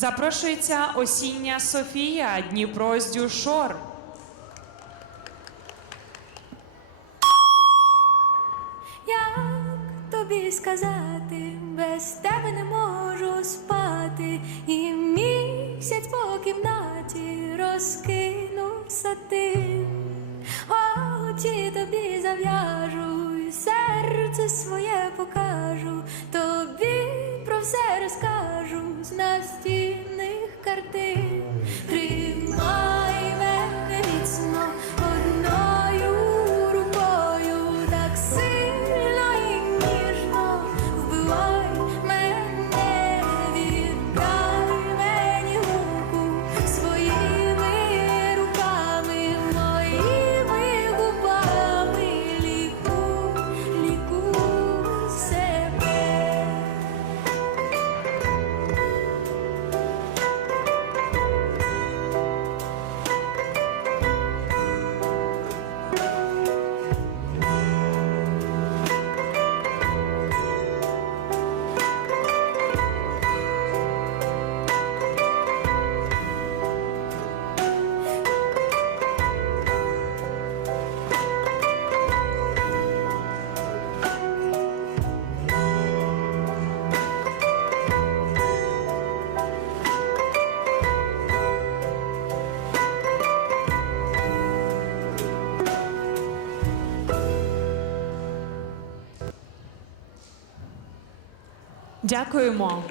Запрошується осіння Софія Дніпро з Дюшор. Як тобі сказати, без тебе не можу спати, і місяць по кімнаті розкинув сатин. Очі тобі зав'яжу, і серце своє покажу, з настінних картин. Дякуємо.